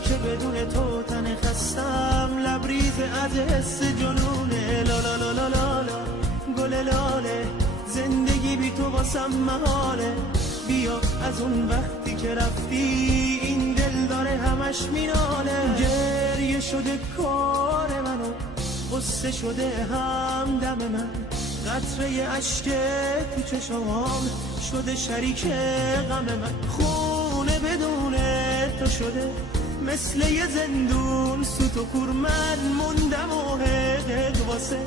بیا که بدون تو تن خستم، لبریز از حس جنونه. لا لا لا لا لا لا گل لاله، زندگی بی تو واسم محاله. بیا از اون وقتی که رفتی این دل داره همش میناله. گریه شده کار منو، غصه شده همدم من، قطره اشک تو چشمام شده شریک غم من. خونه بدون تو شده مثل یه زندون، سوت و کور من موندم و حقق واسه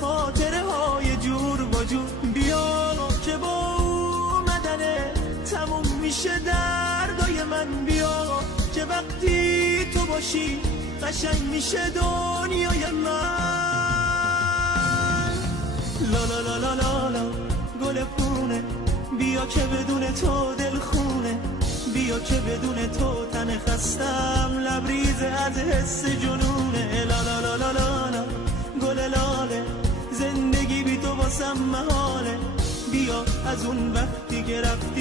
خاطره های جور با جور. بیا که با اومدنه تموم میشه دردای من. بیا که وقتی تو باشی قشنگ میشه دنیای من. لا لا لا لا لا لا گل پونه، بیا که بدون تو دل خونه. بیا که بدون تو تن خستم، لبریز از حس جنونه. لا لا لا لا لا لا گل لاله، زندگی بی تو واسم محاله. بیا از اون وقتی که رفتی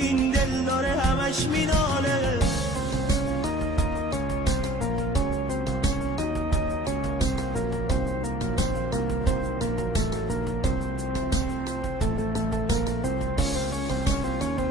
این دل داره همش میناله.